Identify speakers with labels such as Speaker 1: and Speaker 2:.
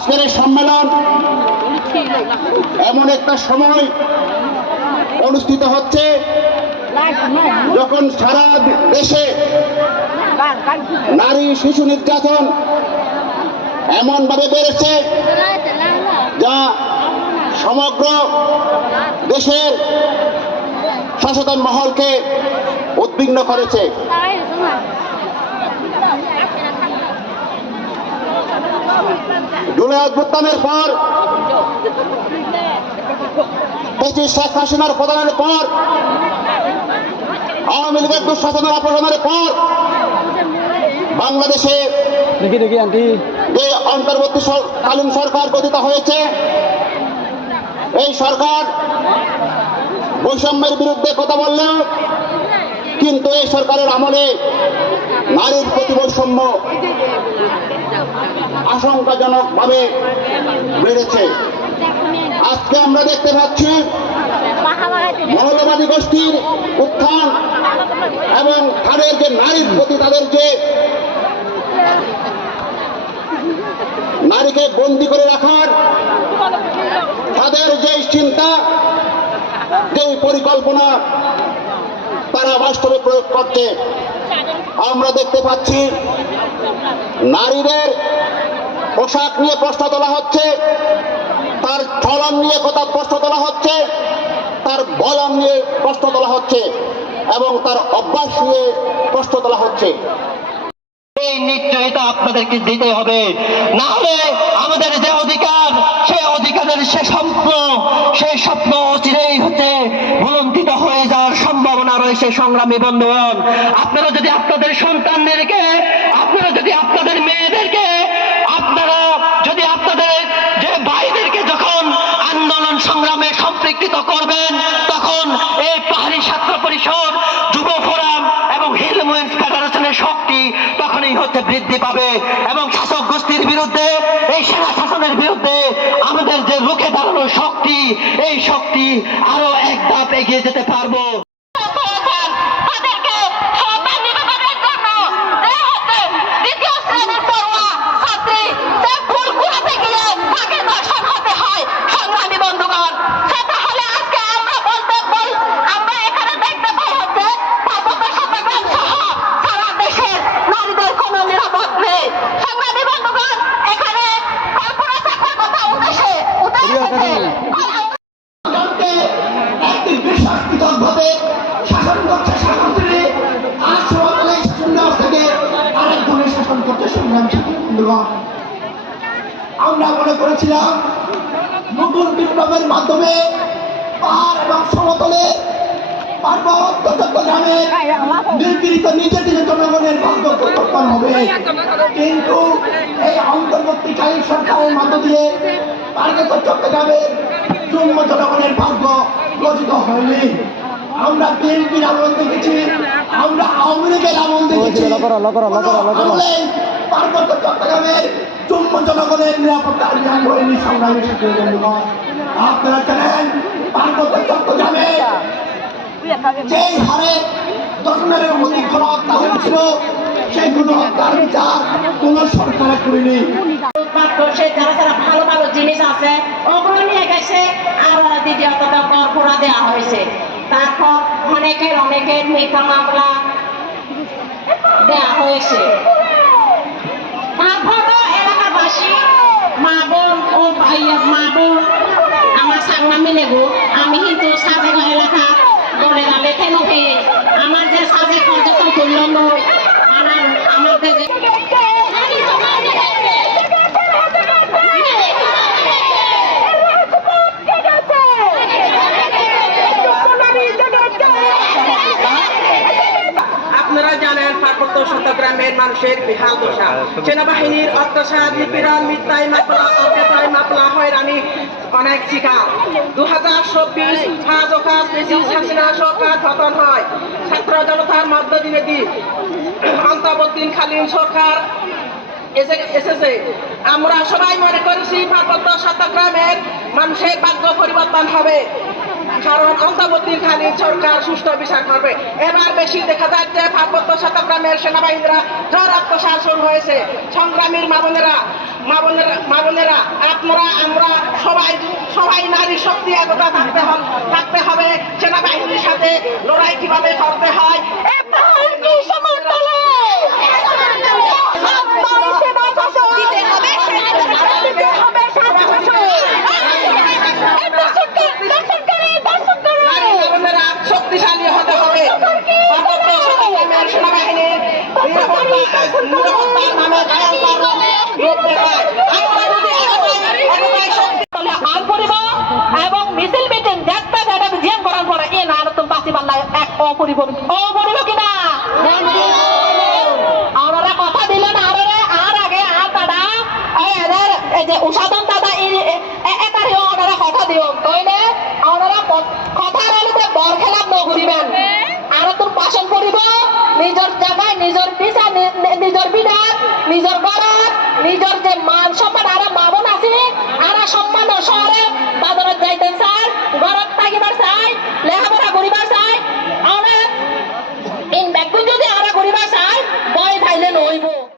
Speaker 1: আজকের এই সম্মেলন এমন একটা সময় অনুষ্ঠিত হচ্ছে যখন সারা দেশে নারী শিশু নির্যাতন এমনভাবে বেড়েছে যা সমগ্র দেশের সচেতন মহলকে উদ্বিগ্ন করেছে। জুলাই অভ্যুত্থানের পর শেখ হাসিনার প্রধানের পর আওয়ামী লীগের দুঃশাসনের অপসারণের পর বাংলাদেশে যে অন্তর্বর্তী সর- কালীন সরকার গঠিত হয়েছে এই সরকার বৈষম্যের বিরুদ্ধে কথা বললেও কিন্তু এই সরকারের আমলে নারীর প্রতি বৈষম্য আশঙ্কাজনকভাবে বেড়েছে। আজকে আমরা দেখতে পাচ্ছি মৌলবাদী গোষ্ঠীর উত্থান এবং তাদের যে নারীর প্রতি তাদের যে নারীকে বন্দি করে রাখার তাদের যে চিন্তা, যে পরিকল্পনা তারা বাস্তবে প্রয়োগ করছে। আমরা দেখতে পাচ্ছি, নারীদের পোশাক নিয়ে প্রশ্ন তোলা হচ্ছে, তার চলন নিয়ে কথা প্রশ্ন তোলা হচ্ছে, তার বলন নিয়ে প্রশ্ন তোলা হচ্ছে, এবং তার অভ্যাস নিয়ে প্রশ্ন তোলা হচ্ছে।
Speaker 2: এই নিশ্চয়তা আপনাদেরকে দিতে হবে। না হলে আমাদের যে অধিকার, সে অধিকারের সে স্বপ্ন সেই স্বপ্ন সংগ্রামী বন্ধুগণ, আপনারা যদি আপনাদের সন্তানদেরকে, আপনারা যদি আপনাদের মেয়েদেরকে, আপনারা যদি আপনাদের যে ভাইদেরকে যখন আন্দোলন সংগ্রামে সম্পৃক্ত করবেন, তখন এই পাহাড়ি ছাত্র পরিষদ, যুব ফোরাম এবং হিল উইমেন্স ফেডারেশনের শক্তি তখনই হচ্ছে বৃদ্ধি পাবে এবং শাসক গোষ্ঠীর বিরুদ্ধে, এই সেনা শাসনের বিরুদ্ধে আমাদের যে রুখে দাঁড়ানোর শক্তি, এই শক্তি আরও এক ধাপ এগিয়ে যেতে পারব।
Speaker 3: বন্ধুগণ আমরা
Speaker 4: মনে করেছিলাম নতুন বিপ্লবের মাধ্যমে পাহাড় এবং সমতলে পার্বত্য চট্টগ্রামের নির্পীড়িত নিজের নিজের জনগণের ভাগ্য পরিবর্তন হবে। কিন্তু এই অন্তর্বর্তীকালীন সরকারের মধ্য দিয়ে পার্বত্য চট্টগ্রামের জন্ম জনগণের ভাগ্য রচিত হয়নি। আমরা বিএনপির আমল দেখেছি আমরা আওয়ামী লীগের আমল দেখেছি। পার্বত্য চট্টগ্রামের জন্ম জনগণের নিরাপত্তা অভিযান হয়নি সংগ্রামী সাথী বন্ধুগণ, আপনারা জানেন পার্বত্য চট্টগ্রামে যেই হারে দশমের অধিক হত্যা হয়েছিল সেইগুলো হত্যার বিচার কোন সরকার করেনি।
Speaker 5: ভালো ভালো জিনিস আছে, ওগুলো নিয়ে গেছে আর দ্বিতীয়ত কর দেওয়া হয়েছে। তারপর অনেকের অনেকের মিথ্যা মামলা দেওয়া হয়েছে তারপরও এলাকাবাসী মা বোন ও ভাইয়া মা বোন আমার সাংমা মিলে গো আমি কিন্তু সাজে এলাকা বলে না লেখে নহে আমার যে সাজে পর্যটন তুল্য নয় আমার আমাদের যে
Speaker 6: আপনারা পার্বত্য মানুষের বিহাল দশা। সেনাবাহিনীর অত্যাচার, নিপীড়ন, মিথ্যায় মাপলা অজ্ঞতায় মাপলা হয়রানি অনেক শিকার। দু হাজার চব্বিশ পাঁচ অকাশ ব্রিটিশ হাসিনা সরকার পতন হয়। ছাত্র জনতার মধ্য দিনে দি অন্তর্বর্তীকালীন সরকার এসে- এসেছে। আমরা সবাই মনে করেছি পার্বত্য চট্টগ্রামের মানুষের ভাগ্য পরিবর্তন হবে। কারণ অন্তর্বর্তীকালীন সরকার সুষ্ঠু বিচার করবে। এবার বেশি দেখা যাচ্ছে পার্বত্য চট্টগ্রামের সেনাবাহিনীরা জ্বর শাসন হয়েছে। সংগ্রামীর মা বোনেরা মা বোনেরা মা বোনেরা, আপনারা, আমরা সবাই সবাই নারী শক্তি একতা থাকতে হবে থাকতে হবে। সেনাবাহিনীর সাথে লড়াই কীভাবে করতে হয় নারী বোনেরা শক্তিশালী হতে হবে পার্বত্য চট্টগ্রামের সেনাবাহিনীর নিরাপত্তা নিরাপত্তার নামে ভয়ঙ্কর রূপ দেখায় আমরা যদি একতায় একতায় শক্তি
Speaker 3: তাহলে আর করিব এবং মিছিল মিটিং দেখতে দেখতে জিয়ান করার পরে এ না আমরা কথা দিলেন আরে যে ওনারা কথা কথা বলতে বর খেলাপ নগরিবেন আর তোর পাশন করিব নিজের জায়গায় নিজের পিছা নিজের বিধান নিজের গড় নিজের যে মান সম্মান